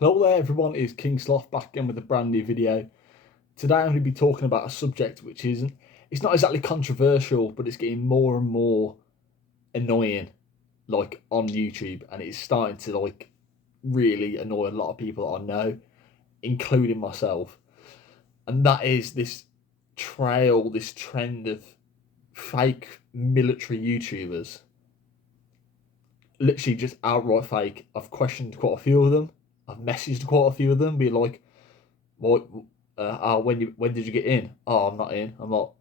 Hello there everyone, it's King Sloth back again with a brand new video. Today I'm going to be talking about a subject which it's not exactly controversial, but it's getting more and more annoying like on YouTube, and it's starting to like really annoy a lot of people that I know, including myself. And that is this trend of fake military YouTubers. Literally just outright fake. I've questioned quite a few of them. I've messaged quite a few of them, being like, What? When did you get in? Oh, I'm not in. I'm not.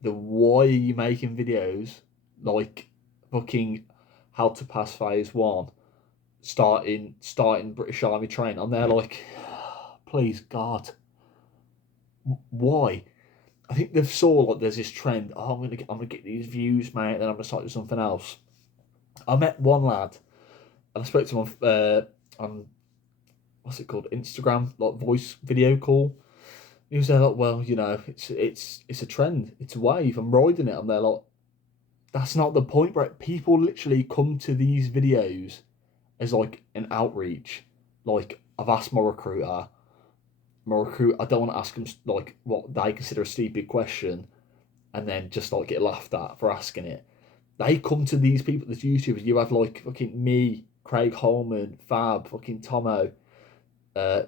Why are you making videos like fucking how to pass phase one, starting British Army training? I'm there like, please God, why? I think they've saw like there's this trend. Oh, I'm gonna get these views, mate. Then I'm gonna start doing something else. I met one lad and I spoke to him on what's it called, Instagram, like voice video call. He was there like, well, it's a trend, it's a wave. I'm riding it. I'm there like, that's not the point, bro. People literally come to these videos as like an outreach. Like I've asked my recruiter, I don't want to ask them like what they consider a stupid question, and then just like get laughed at for asking it. They come to these people, these YouTubers. You have like fucking me, Craig Holman, Fab, fucking Tomo, uh,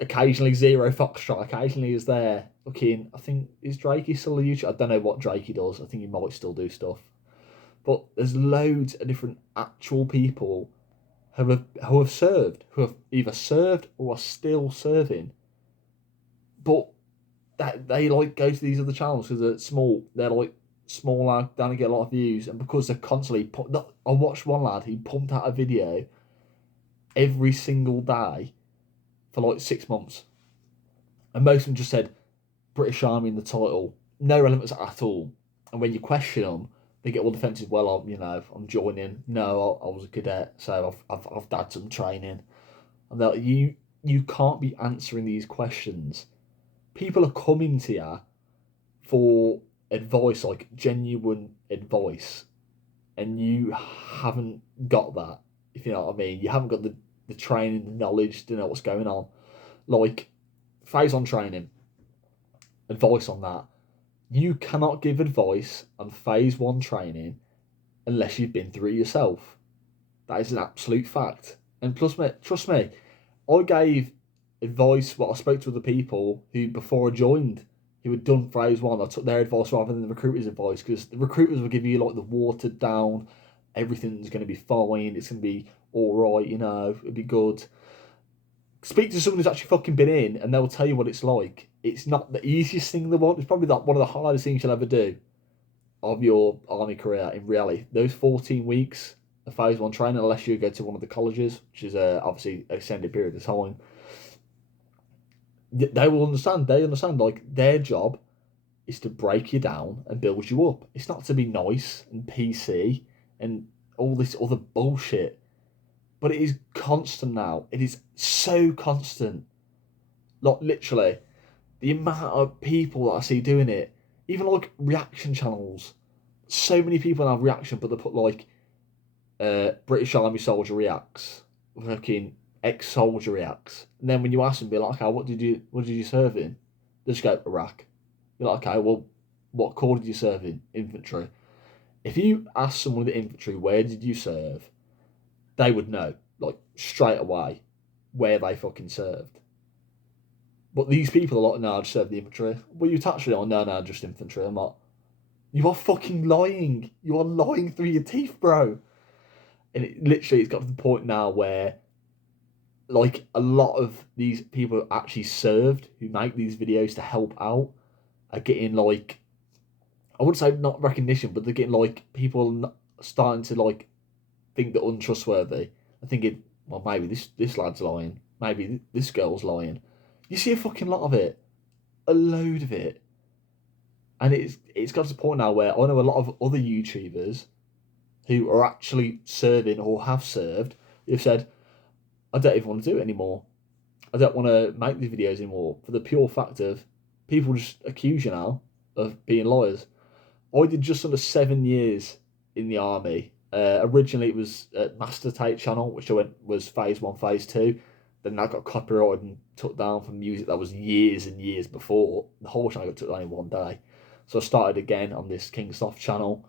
occasionally Zero Foxtrot, occasionally is there. Fucking, I think, is Drakey still a YouTuber? I don't know what Drakey does. I think he might still do stuff. But there's loads of different actual people who have served, who have either served or are still serving. But that they like go to these other channels because they're small. They're like smaller, don't get a lot of views, and because they're constantly I watched one lad, he pumped out a video every single day for like 6 months, and most of them just said British Army in the title, no relevance at all. And when you question them, they get all defensive. Well, I'm joining. No, I was a cadet, so I've had some training. And they're like, you can't be answering these questions. People are coming to you for advice, like genuine advice, and you haven't got that. If you know what I mean, you haven't got the training, the knowledge to know what's going on. Like phase on training, advice on that. You cannot give advice on phase one training unless you've been through it yourself. That is an absolute fact. And plus, mate, trust me, I gave advice. What I spoke to other people who, before I joined, who had done phase one, I took their advice rather than the recruiters' advice, because the recruiters will give you like the watered down, everything's going to be fine, it's going to be all right, it'll be good. Speak to someone who's actually fucking been in, and they'll tell you what it's like. It's not the easiest thing in the world. It's probably like one of the hardest things you'll ever do of your army career. In reality, those 14 weeks of phase one training, unless you go to one of the colleges, which is obviously an extended period of time, they will understand. They understand like their job is to break you down and build you up. It's not to be nice and PC and all this other bullshit. But it is constant now. It is so constant. Like literally, the amount of people that I see doing it, even like reaction channels. So many people have reaction, but they put like British Army soldier reacts, fucking ex soldier reacts, and then when you ask them, be like, okay, what did you serve in? They just go Iraq. You're like, okay, well, what corps did you serve in? Infantry. If you ask someone in the infantry where did you serve, they would know like straight away where they fucking served. But these people are like, no, I just served the infantry. Well, you attached it on? No, no, just infantry. I'm like, you are fucking lying. You are lying through your teeth, bro. And it's got to the point now where like a lot of these people who actually served, who make these videos to help out, are getting like, I wouldn't say not recognition, but they're getting like people starting to like think they're untrustworthy. I'm thinking, well, maybe this lad's lying. Maybe this girl's lying. You see a fucking lot of it, a load of it, and it's got to the point now where I know a lot of other YouTubers who are actually serving or have served who've said, I don't even want to do it anymore. I don't want to make these videos anymore for the pure fact of people just accuse you now of being liars. I did just under 7 years in the army. Originally, it was at Master Tate channel, which I went was phase one, phase two. Then that got copyrighted and took down from music that was years and years before. The whole channel got took down in one day. So I started again on this King Sloth channel,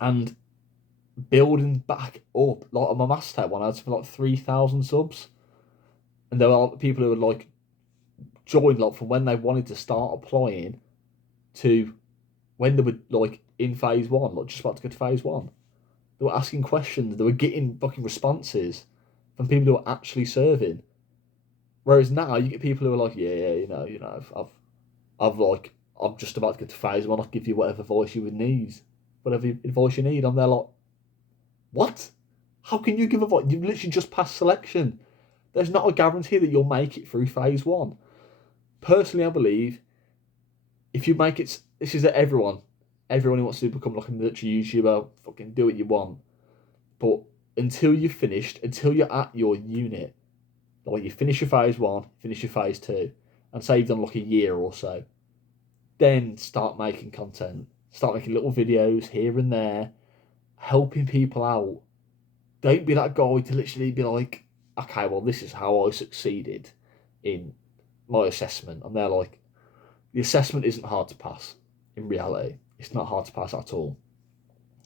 and building back up. Like on my master one, I had something like 3,000 subs, and there are people who would like join like from when they wanted to start applying to when they were like in phase one, like just about to go to phase one. They were asking questions. They were getting fucking responses from people who are actually serving. Whereas now you get people who are like, yeah, I'm just about to get to phase one. I'll give you whatever advice you would need, whatever advice you need. I'm there like, what? How can you give advice? You've literally just passed selection. There's not a guarantee that you'll make it through phase one. Personally, I believe if you make it, this is everyone who wants to become like a military YouTuber, fucking do what you want. But until you've finished, until you're at your unit, like you finish your phase one, finish your phase two, and say you've done like a year or so, then start making content. Start making little videos here and there, helping people out. Don't be that guy to literally be like, okay, well, this is how I succeeded in my assessment. And they're like, the assessment isn't hard to pass. In reality, it's not hard to pass at all.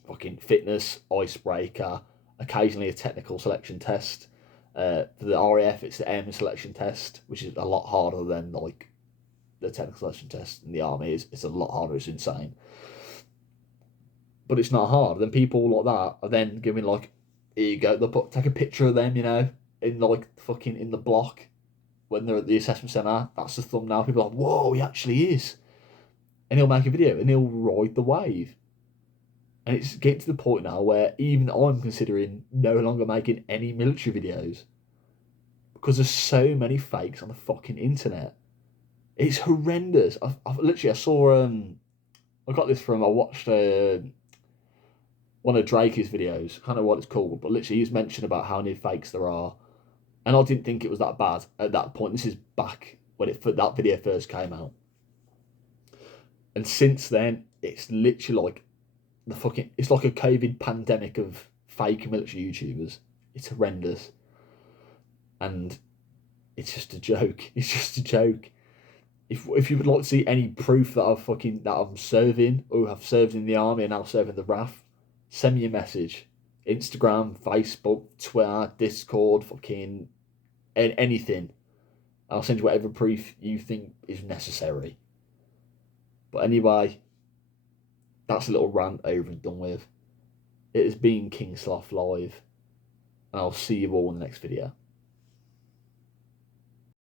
Fucking fitness, icebreaker, occasionally a technical selection test. For the RAF, it's the airman selection test, which is a lot harder than like the technical selection test in the army. It's a lot harder. It's insane, but it's not hard. Then people like that are then giving like, here you go. They'll take a picture of them, in like fucking in the block when they're at the assessment centre. That's the thumbnail. People are like, whoa, he actually is, and he'll make a video and he'll ride the wave. And it's getting to the point now where even I'm considering no longer making any military videos because there's so many fakes on the fucking internet. It's horrendous. I saw I got this from I watched one of Drake's videos. I can't know what it's called, but literally he's mentioned about how many fakes there are, and I didn't think it was that bad at that point. This is back when that video first came out, and since then it's literally like it's like a COVID pandemic of fake military YouTubers. It's horrendous. And it's just a joke. It's just a joke. If you would like to see any proof that I'm serving or have served in the army and now serving the RAF, send me a message. Instagram, Facebook, Twitter, Discord, fucking anything. I'll send you whatever proof you think is necessary. But anyway, that's a little rant over and done with. It has been King Sloth Live, and I'll see you all in the next video.